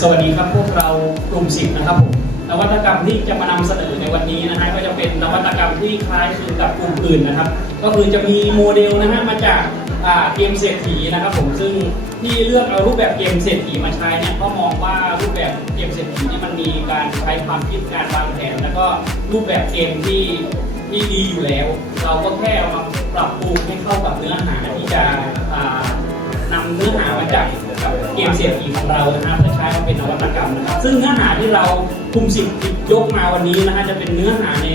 สวัสดีครับพวกเรากลุ่มสิบนะครับผมนวัตกรรมที่จะมานำเสนอในวันนี้นะฮะก็จะเป็นนวัตกรรมที่คล้ายคลึงกับกลุ่มอื่นนะครับ ก็คือจะมีโมเดลนะฮะมาจากเกมเศรษฐีนะครับผมซึ่งที่เลือกเอารูปแบบเกมเศรษฐีมาใช้เนี่ยก็มองว่ารูปแบบเกมเศรษฐีเนี่ยมันมีการใช้ความคิดการวางแผน แล้วก็รูปแบบเกมที่ที่ดีอยู่แล้ว เราก็แค่เอามาปรับปรุงให้เข้ากับเนื้อหาที่จะอ่านำเนื้อหามาจาก กับเกมเสียทีของเรานะครับเพื่อใช้มาเป็นนวัตกรรมนะครับ ซึ่งเนื้อหาที่เรากลุ่มสิบยกมาวันนี้นะฮะจะเป็นเนื้อหาใน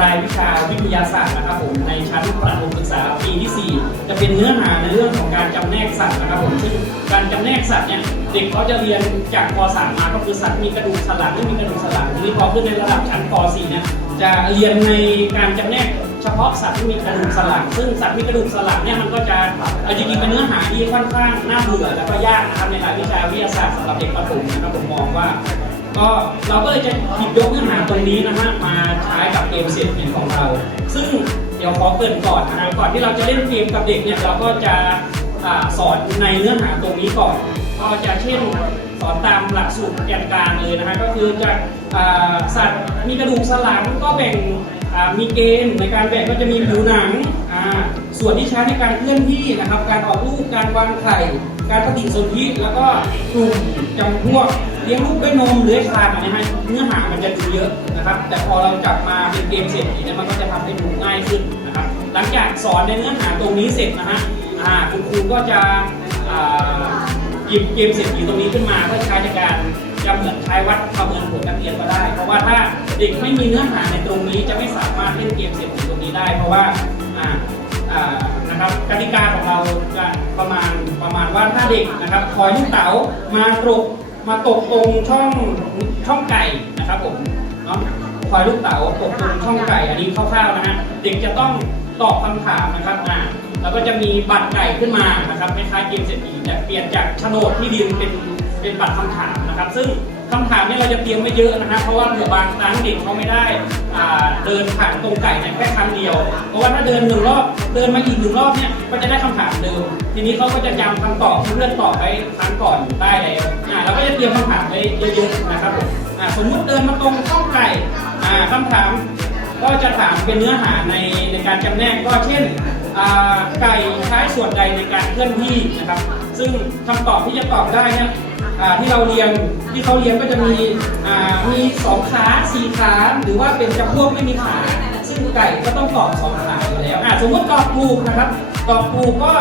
รายวิชาวิทยาศาสตร์นะครับผมในชั้นประถมศึกษาปีที่ 4 จะเป็นเนื้อหาในเรื่องของการจำแนกสัตว์นะครับผมซึ่งการจำแนกสัตว์เนี่ยเด็กเขาจะเรียนจากป .3 มาก็คือสัตว์มีกระดูกสันหลังไม่มีกระดูกสันหลังทีนี้พอขึ้นในระดับชั้นป .4 เนี่ยจะเรียนในการจำแนก เฉพาะสัตว์ที่มีกระดูกสันหลัง ซึ่งสัตว์มีกระดูกสันหลังเนี่ยมันก็จะเอาจริงๆเป็นเนื้อหาที่ค่อนข้างน่าเบื่อแล้วก็ยากนะครับในรายวิชาวิทยาศาสตร์สำหรับเด็กประถมนะครับผมมองว่า ก็เราก็เลยจะหยิบยกเนื้อหาตรงนี้นะฮะมาใช้กับเกมเศรษฐีของเรา ซึ่งเดี๋ยวขอเกรินก่อนนะครับก่อนที่เราจะเล่นเกมกับเด็กเนี่ยเราก็จะสอนในเนื้อหาตรงนี้ก่อนก็จะเช่นสอนตามหลักสูตรแกนกลางเลยนะฮะก็คือจะสัตว์มีกระดูกสันหลังก็แบ่ง มีเกณฑ์ในการแบ่งก็จะมีผิวหนัง ส่วนที่ใช้ในการเคลื่อนที่นะครับ การออกลูก การวางไข่ การปฏิสนธิแล้วก็กลุ่มจำพวกเลี้ยงลูกด้วยนมเลื้อยคลานนะฮะเนื้อหามันจะดูเยอะนะครับ แต่พอเราจับมาเป็นเกมเสร็จเนี่ยมันก็จะทำให้ดูง่ายขึ้นนะครับ หลังจากสอนในเนื้อหาตรงนี้เสร็จนะฮะคุณครูก็จะหยิบเกมเศรษฐีตรงนี้ขึ้นมาเพื่อใช้ในการ จะเหมือนใช้วัดประเมินผลนักเรียนก็ได้ เพราะว่าถ้าเด็กไม่มีเนื้อหาในตรงนี้จะไม่สามารถเล่นเกมเศรษฐีตรงนี้ได้ เพราะว่าอ่านะครับกติกาของเราจะประมาณประมาณว่าถ้าเด็กนะครับคอยลูกเต๋ามาตกมาตกตรงช่องช่องไก่นะครับผมเนาะคอยลูกเต๋าตกตรงช่องไก่อันนี้คร่าวๆนะฮะเด็กจะต้องตอบคำถามนะครับอ่าแล้วก็จะมีบัตรไก่ขึ้นมานะครับคล้ายๆเกมเศรษฐีแต่เปลี่ยนจากโฉนดที่ดินเป็น เป็นบัตรคำถามนะครับ ซึ่งคำถามเนี่ยเราจะเตรียมไว้เยอะนะครับเพราะว่าเผื่อบางครั้งเด็กเขาไม่ได้อ่าเดินผ่านตรงไก่เนี่ยแค่ครั้งเดียว เพราะว่าถ้าเดินหนึ่งรอบเดินมาอีกหนึ่งรอบเนี่ยก็จะได้คำถามเดิม ทีนี้เขาก็จะจำคำตอบที่เพื่อนตอบไปครั้งก่อนได้แล้วอ่าเราก็จะเตรียมคำถามไว้เยอะๆนะครับผมอ่าสมมุติเดินมาตรงช่องไก่อ่าคำถามก็จะถามเป็นเนื้อหาในในการจำแนกก็เช่นอ่าไก่ใช้ส่วนใดในการเคลื่อนที่นะครับ ซึ่งคำตอบที่จะตอบได้เนี่ย ที่เราเรียนที่เขาเรียนก็จะมีมีสองขาสี่ขาหรือว่าเป็นจำพวกไม่มีขาซึ่งไก่ก็ต้องตอบสองขาอยู่แล้วสมมติตอบถูกนะครับตอบถูกก็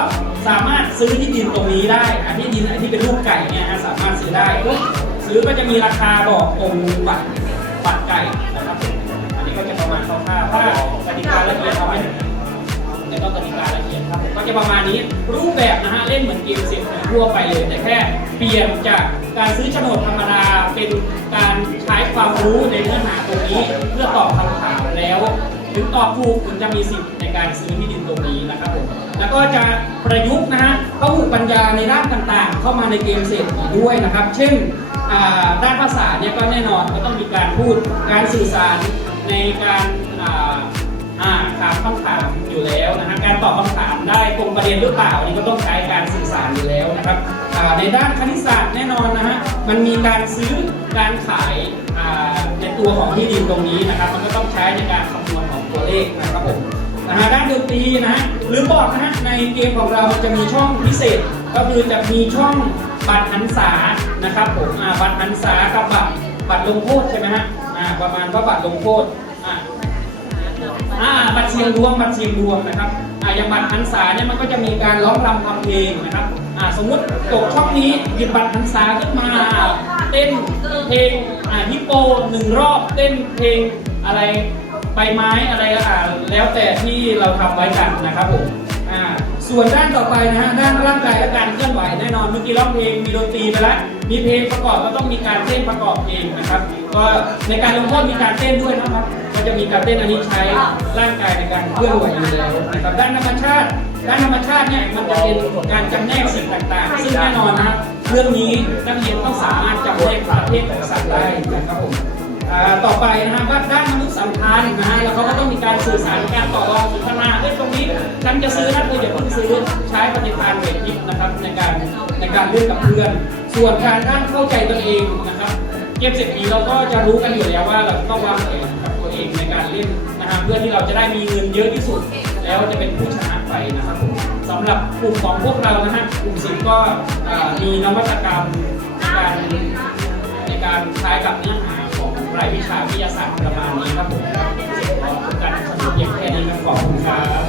สามารถซื้อที่ดินตรงนี้ได้อันที่ดินอันที่เป็นรูปไก่เนี่ยสามารถซื้อได้ซื้อก็จะมีราคาบอกตรงบัตรบัตรไก่นะครับอันนี้ก็จะประมาณคร่าวๆถ้ากติกาละเอียดเอาไว้าละครับก็จะประมาณนี้รูปแบบนะฮะเล่นเหมือนเกมเสียงทั่วไปเลย แต่แค่เปลี่ยนจากการซื้อโฉนดธรรมดาเป็นการใช้ความรู้ในเนื้อหาตรงนี้ เพื่อตอบคำถามแล้วถึงตอบถูกถึงจะมีสิทธิ์ในการซื้อที่ดินตรงนี้นะครับผมแล้วก็จะประยุกต์นะฮะพหุปัญญาในด้านต่างๆ เข้ามาในเกมเศรษฐีด้วยนะครับ เช่นด้านภาษาเนี่ยก็แน่นอนก็ต้องมีการพูดการสื่อสารในการ อ่าถามคำถามอยู่แล้วนะฮะการตอบคำถามได้ตรงประเด็นหรือเปล่าอันนี่ก็ต้องใช้การสื่อสารอยู่แล้วนะครับอ่าในด้านคณิตศาสตร์แน่นอนนะฮะมันมีการซื้อการขายอ่าในตัวของที่ดินตรงนี้นะครับ มันก็ต้องใช้ในการคำนวณของตัวเลขนะครับผมนะฮะด้านดนตรีนะฮะหรือบอร์ดนะฮะในเกมของเราจะมีช่องพิเศษ ก็คือจะมีช่องบัตรหันษานะครับผมอ่าบัตรหันษากับบัตรบัตรลงโทษใช่ไหมฮะอ่าประมาณว่าบัตรลงโทษ อ่าบัตรเสียงดวงบัตรเสียงดวงนะครับอ่าอย่างบัตรหันษาเนี่ยมันก็จะมีการร้องรำทำเพลงนะครับอ่าสมมุติตกช่องนี้หยิบบัตรหันษาขึ้นมาเต้นเพลงอ่าฮิปโปหนึ่งรอบเต้นเพลงอะไรใบไม้อะไรอ่าแล้วแต่ที่เราทำไว้กันนะครับผมอ่าส่วนด้านต่อไปนะฮะด้านร่างกายและการเคลื่อนไหวแน่นอนเมื่อกี้ร้องเพลงมีดนตรีไปแล้วมีเพลงประกอบก็ต้องมีการเต้นประกอบเพลงนะครับ ก็ในการลงโทษมีการเต้นด้วยนะครับ จะมีการเต้นอันนี้ใช้ร่างกายในการเคลื่อนไหวอยู่แล้วนะครับด้านธรรมชาติ ด้านธรรมชาติเนี่ยมันจะเป็นการจำแนกสิ่งต่างๆ ซึ่งแน่นอนนะครับเรื่องนี้นักเรียนต้องสามารถจำแนกประเภทของสัตว์ได้นะครับผมต่อไปนะฮะว่าด้านมนุษยสัมพันธ์นะฮะแล้วเขาก็ต้องมีการสื่อสารการต่อรองสนทนาเฮ้ยตรงนี้ฉันจะซื้อนะเธออย่าเพิ่งซื้อใช้ปฏิภาณเวทยิปนะครับในการในการเล่นกับเพื่อน ส่วนการด้านเข้าใจตนเองนะครับเกมเศรษฐีเราก็จะรู้กันอยู่แล้วว่าเราต้องวางแผนกับ่งในการเล่นนะฮะเพื่อที่เราจะได้มีเงินเยอะที่สุด แล้วจะเป็นผู้ชนะไปนะครับผมสำหรับกลุ่มของพวกเรานะฮะกลุ่มสิบก็มีนวัตกรรมการในการคล้ายกับเนื้อหาของรายวิชาวิทยาศาสตร์ประมาณนี้ครับผมเสร็จแล้วการสรุปอย่างแค่นี้ครับขอบคุณครับ